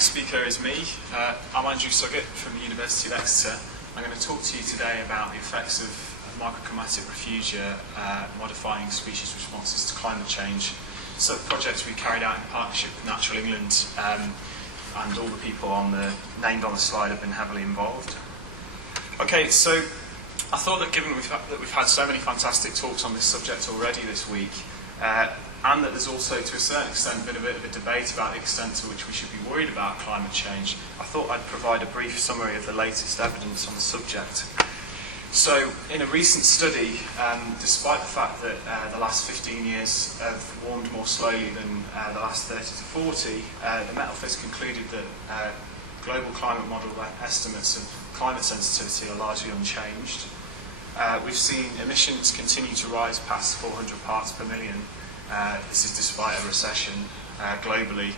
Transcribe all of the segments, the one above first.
next speaker is me. I'm Andrew Suggitt from the University of Exeter. I'm going to talk to you today about the effects of microclimatic refugia modifying species responses to climate change. So the project we carried out in partnership with Natural England, and all the people named on the slide have been heavily involved. Okay, so I thought that given that we've had so many fantastic talks on this subject already this week, and that there's also, to a certain extent, been a bit of a debate about the extent to which we should be worried about climate change, I thought I'd provide a brief summary of the latest evidence on the subject. So, in a recent study, despite the fact that the last 15 years have warmed more slowly than the last 30 to 40, the Met Office concluded that global climate model estimates of climate sensitivity are largely unchanged. We've seen emissions continue to rise past 400 parts per million. This is despite a recession globally,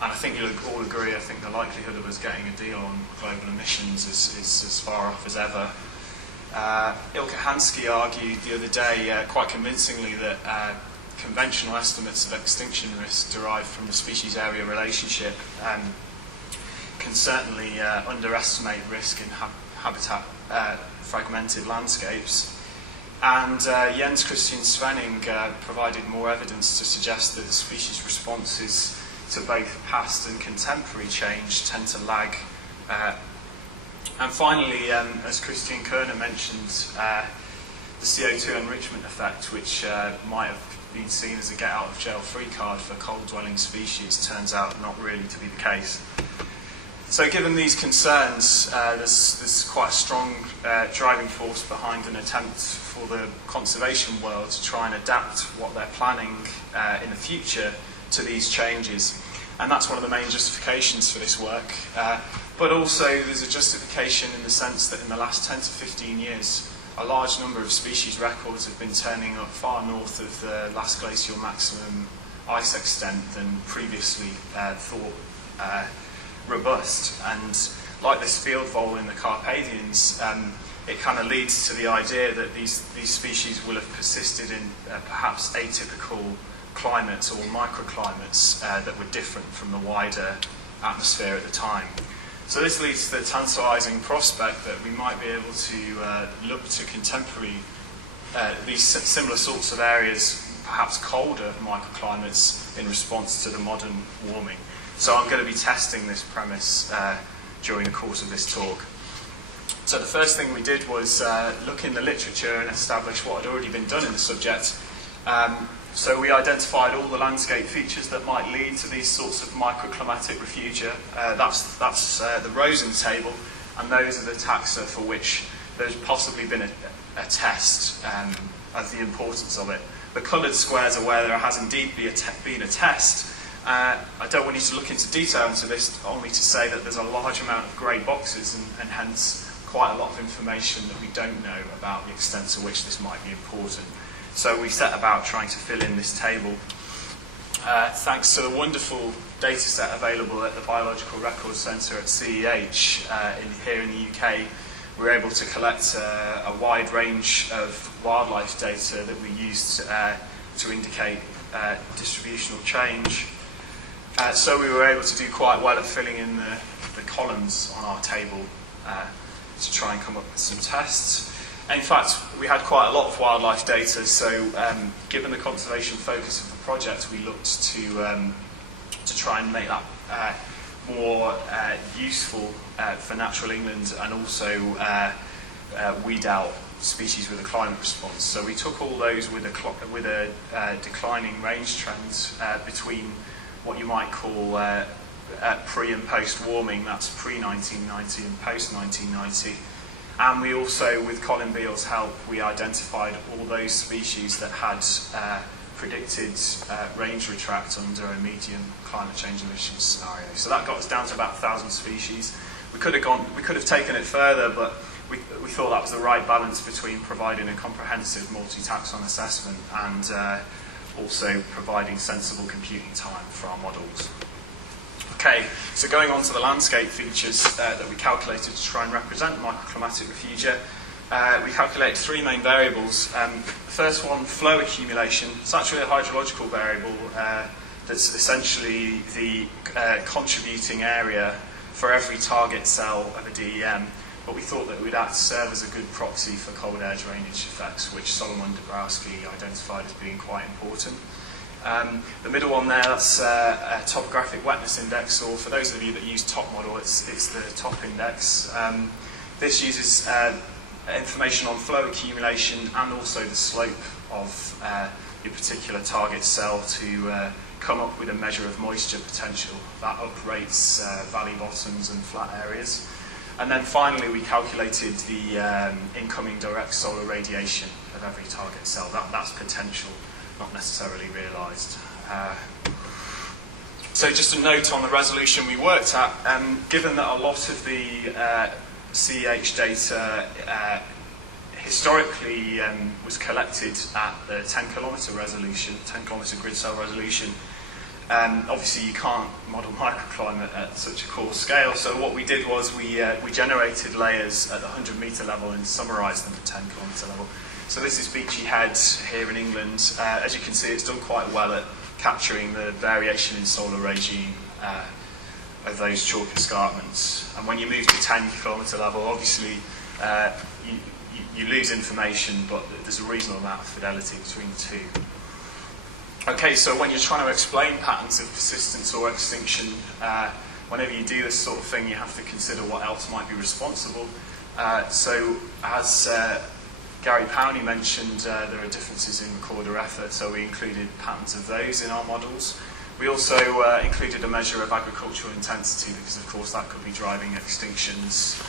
and I think you'll all agree, I think the likelihood of us getting a deal on global emissions is as far off as ever. Ilka Hansky argued the other day quite convincingly that conventional estimates of extinction risk derived from the species-area relationship can certainly underestimate risk in habitat fragmented landscapes. And Jens Christian Svenning provided more evidence to suggest that the species responses to both past and contemporary change tend to lag. And finally, as Christian Kerner mentioned, the CO2 enrichment effect, which might have been seen as a get-out-of-jail-free card for coal-dwelling species, turns out not really to be the case. So given these concerns, there's quite a strong driving force behind an attempt for the conservation world to try and adapt what they're planning in the future to these changes. And that's one of the main justifications for this work. But also there's a justification in the sense that in the last 10 to 15 years, a large number of species records have been turning up far north of the last glacial maximum ice extent than previously thought robust. And like this field vole in the Carpathians, it kind of leads to the idea that these species will have persisted in perhaps atypical climates or microclimates that were different from the wider atmosphere at the time. So this leads to the tantalising prospect that we might be able to look to contemporary, these similar sorts of areas, perhaps colder microclimates in response to the modern warming. So I'm going to be testing this premise during the course of this talk. So the first thing we did was look in the literature and establish what had already been done in the subject. So we identified all the landscape features that might lead to these sorts of microclimatic refugia. That's the Rosen table, and those are the taxa for which there's possibly been a test of the importance of it. The coloured squares are where there has indeed been a test. I don't want you to look into detail into this, only to say that there's a large amount of grey boxes and hence quite a lot of information that we don't know about the extent to which this might be important. So we set about trying to fill in this table. Thanks to the wonderful data set available at the Biological Records Centre at CEH here in the UK, we were able to collect a wide range of wildlife data that we used to indicate distributional change. So we were able to do quite well at filling in the columns on our table to try and come up with some tests. And in fact, we had quite a lot of wildlife data, so given the conservation focus of the project, we looked to try and make that more useful for Natural England and also weed out species with a climate response. So we took all those with a declining range trend between what you might call pre and post warming, that's pre-1990 and post-1990. And we also, with Colin Beale's help, we identified all those species that had predicted range retract under a medium climate change emissions scenario. So that got us down to about 1,000 species. We could have taken it further, but we thought that was the right balance between providing a comprehensive multi-taxon assessment and also providing sensible computing time for our models. Okay, so going on to the landscape features that we calculated to try and represent microclimatic refugia, we calculated three main variables. The first one, flow accumulation. It's actually a hydrological variable that's essentially the contributing area for every target cell of a DEM, but we thought that it would serve as a good proxy for cold air drainage effects, which Solomon Dabrowski identified as being quite important. The middle one there, that's a topographic wetness index, or for those of you that use top model, it's the top index. This uses information on flow accumulation and also the slope of your particular target cell to come up with a measure of moisture potential. That uprates valley bottoms and flat areas. And then finally we calculated the incoming direct solar radiation of every target cell. That's potential, not necessarily realised. So just a note on the resolution we worked at, given that a lot of the CEH data historically was collected at the 10 kilometre resolution, 10 kilometre grid cell resolution, obviously you can't model microclimate at such a coarse scale, so what we did was we generated layers at the 100 metre level and summarised them at 10 kilometre level. So this is Beachy Head here in England. As you can see, it's done quite well at capturing the variation in solar regime of those chalk escarpments. And when you move to 10 kilometre level, obviously you lose information, but there's a reasonable amount of fidelity between the two. Okay, so when you're trying to explain patterns of persistence or extinction, whenever you do this sort of thing, you have to consider what else might be responsible. So as Gary Powney mentioned, there are differences in recorder effort, so we included patterns of those in our models. We also included a measure of agricultural intensity, because of course that could be driving extinctions.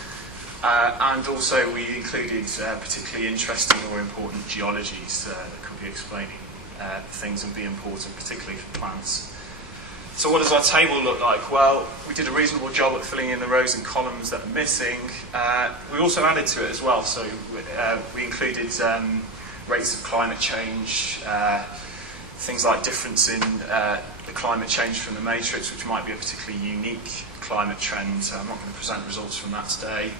And also we included particularly interesting or important geologies that could be explaining things and be important, particularly for plants. So what does our table look like? Well, we did a reasonable job at filling in the rows and columns that are missing. We also added to it as well, so we included rates of climate change, things like difference in the climate change from the matrix, which might be a particularly unique climate trend. So I'm not going to present results from that today.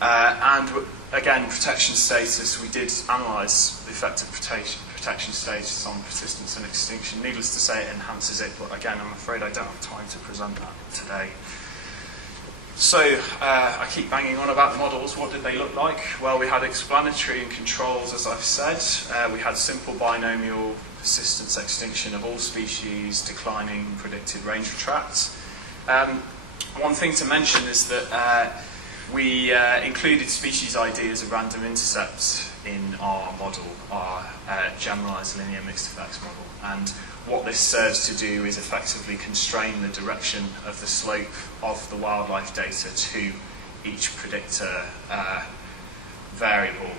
And again, protection status, we did analyse the effect of protection status on persistence and extinction. Needless to say, it enhances it, but again, I'm afraid I don't have time to present that today. So, I keep banging on about the models. What did they look like? Well, we had explanatory and controls, as I've said. We had simple binomial persistence extinction of all species, declining predicted range of tracts. One thing to mention is that we included species ideas of random intercepts in our model, our generalised linear mixed effects model. And what this serves to do is effectively constrain the direction of the slope of the wildlife data to each predictor variable.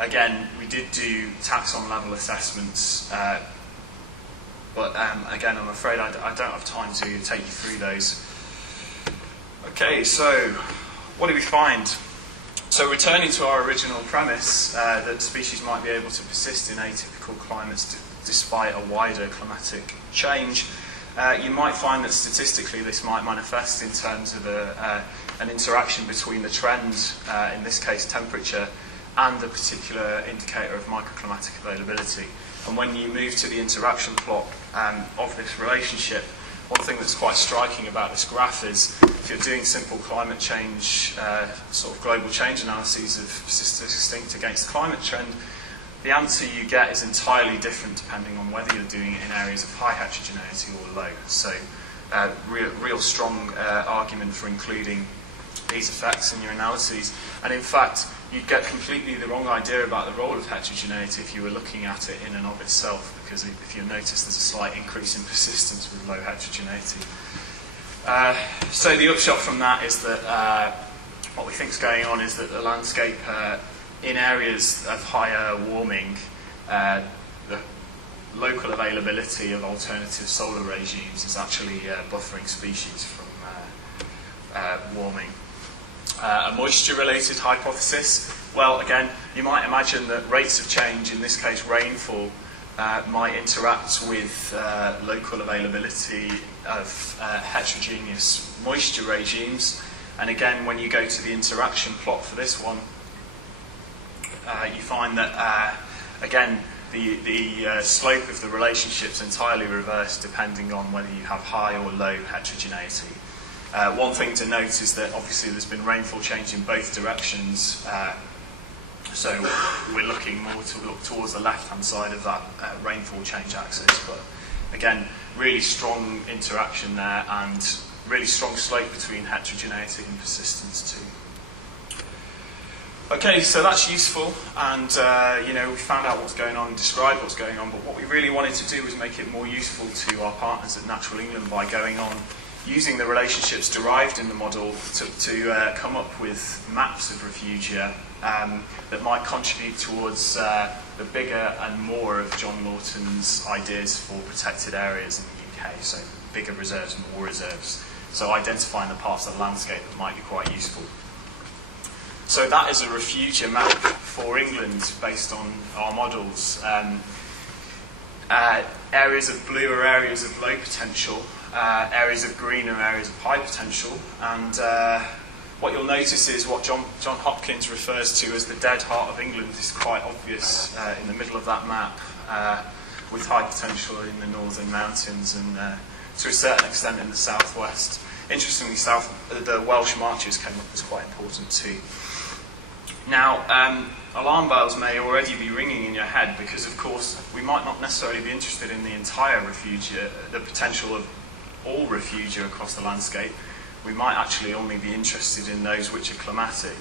Again, we did do taxon level assessments, but again, I'm afraid I don't have time to take you through those. Okay, so what do we find? So returning to our original premise that species might be able to persist in atypical climates despite a wider climatic change, you might find that statistically this might manifest in terms of an interaction between the trend, in this case temperature, and the particular indicator of microclimatic availability. And when you move to the interaction plot of this relationship, one thing that's quite striking about this graph is if you're doing simple climate change, sort of global change analyses of persistent extinct against the climate trend, the answer you get is entirely different depending on whether you're doing it in areas of high heterogeneity or low. So real strong argument for including these effects in your analyses. And in fact, you'd get completely the wrong idea about the role of heterogeneity if you were looking at it in and of itself, because if you notice there's a slight increase in persistence with low heterogeneity. So the upshot from that is that what we think is going on is that the landscape in areas of higher warming, the local availability of alternative solar regimes is actually buffering species from warming. A moisture-related hypothesis. Well, again, you might imagine that rates of change, in this case rainfall, might interact with local availability of heterogeneous moisture regimes. And again, when you go to the interaction plot for this one, you find that, again, the slope of the relationship's entirely reversed depending on whether you have high or low heterogeneity. One thing to note is that obviously there's been rainfall change in both directions, so we're looking more to look towards the left-hand side of that rainfall change axis. But again, really strong interaction there and really strong slope between heterogeneity and persistence too. Okay, so that's useful, and we found out what's going on and described what's going on, but what we really wanted to do was make it more useful to our partners at Natural England by going on using the relationships derived in the model to come up with maps of refugia that might contribute towards the bigger and more of John Lawton's ideas for protected areas in the UK, so bigger reserves, more reserves. So identifying the parts of the landscape that might be quite useful. So that is a refugia map for England based on our models. Areas of blue are areas of low potential, areas of green are areas of high potential, and what you'll notice is what John Hopkins refers to as the dead heart of England is quite obvious in the middle of that map, with high potential in the northern mountains and to a certain extent in the southwest. Interestingly, the Welsh Marches came up as quite important too. Now, alarm bells may already be ringing in your head because, of course, we might not necessarily be interested in the entire refugia, the potential of all refugia across the landscape. We might actually only be interested in those which are climatic.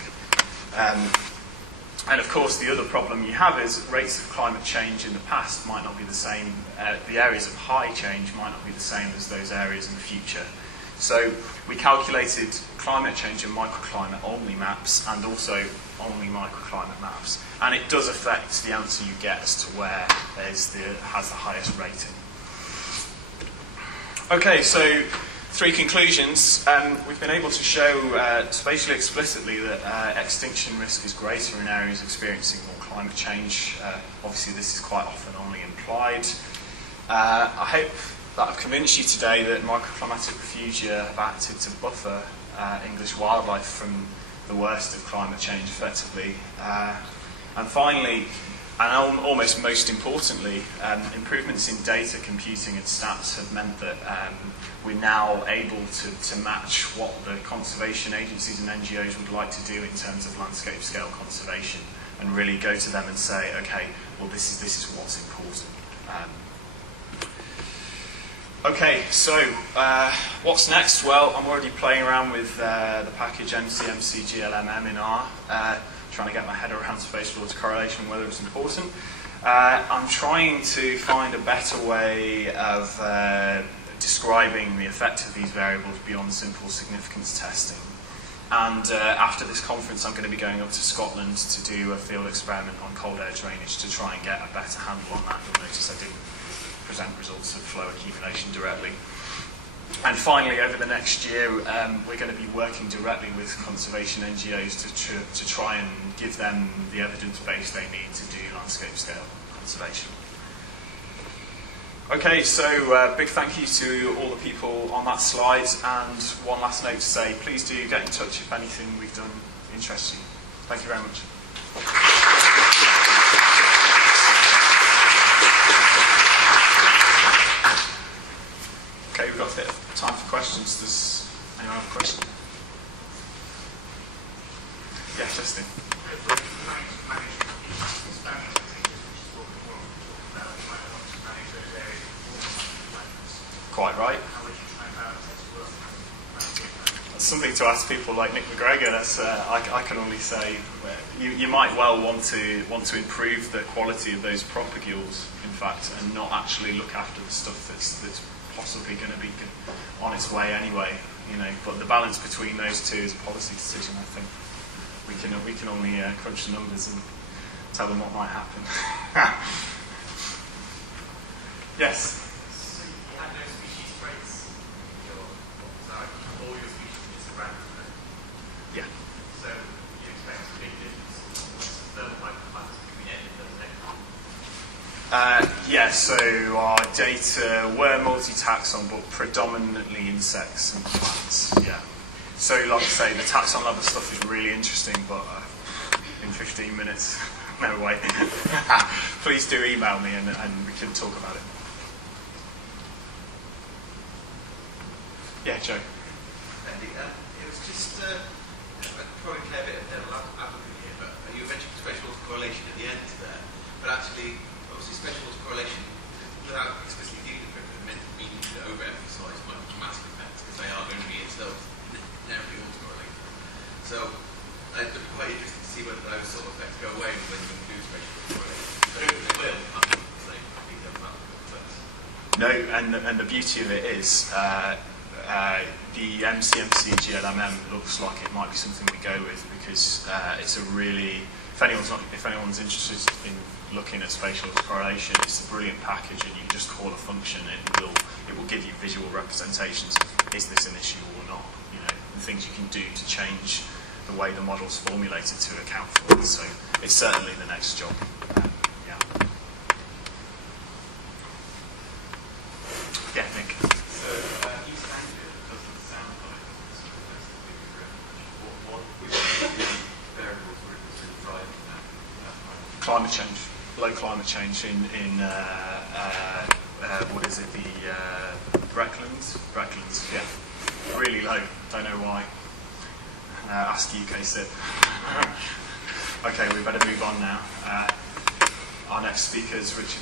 And of course, the other problem you have is rates of climate change in the past might not be the same. The areas of high change might not be the same as those areas in the future. So we calculated climate change and microclimate only maps and also only microclimate maps. And it does affect the answer you get as to where has the highest rating. Okay, so 3 conclusions. We've been able to show spatially explicitly that extinction risk is greater in areas experiencing more climate change. Obviously, this is quite often only implied. I hope that I've convinced you today that microclimatic refugia have acted to buffer English wildlife from the worst of climate change effectively. And finally, and almost most importantly, improvements in data computing and stats have meant that we're now able to match what the conservation agencies and NGOs would like to do in terms of landscape scale conservation, and really go to them and say, okay, well this is what's important. Okay, so what's next? Well, I'm already playing around with the package MCMC-GLMM in R, trying to get my head around spatial autocorrelation and whether it's important. I'm trying to find a better way of describing the effect of these variables beyond simple significance testing. And after this conference, I'm going to be going up to Scotland to do a field experiment on cold air drainage to try and get a better handle on that. You'll notice I didn't present results of flow accumulation directly. And finally, over the next year, we're going to be working directly with conservation NGOs to try and give them the evidence base they need to do landscape scale conservation. Okay, so big thank you to all the people on that slide, and one last note to say, please do get in touch if anything we've done interests you. Thank you very much. Okay, we've got a bit of time for questions. Does anyone have a question? Yeah, Justin. Quite right. That's something to ask people like Nick McGregor. That's I can only say you might well want to improve the quality of those propagules, in fact, and not actually look after the stuff that's possibly going to be on its way anyway. But the balance between those two is a policy decision. I think we can only crunch the numbers and tell them what might happen. Yes. Yeah. So you expect a big difference in thermal microclimates between end and next? Yeah, so our data were multi-taxon, but predominantly insects and plants. Yeah. So, like I say, the taxon level stuff is really interesting, but in 15 minutes No way. Please do email me and we can talk about it. Yeah, Joe. Andy, it was just, I probably play a bit of devil advocate here, but you mentioned spatial autocorrelation at the end there, but actually, obviously spatial autocorrelation, without explicitly giving the meaning to overemphasize microclimatic effects, because they are going to be themselves inherently autocorrelated. So, I'd be quite interested to see whether those sort of effects go away when you do spatial autocorrelation. I don't think they will, I'm not saying devil advocate, but... No, and the beauty of it is, the MCMC GLMM looks like it might be something we go with because it's a really, if anyone's interested in looking at spatial correlation, it's a brilliant package, and you just call a function and it will give you visual representations of is this an issue or not, you know, the things you can do to change the way the model's formulated to account for it. So it's certainly the next job. Yeah. Yeah, Nick. Climate change, low climate change in what is it, the Brecklands, yeah, really low, don't know why, ask UK SIP. Okay, we better move on now. Our next speaker is Richard.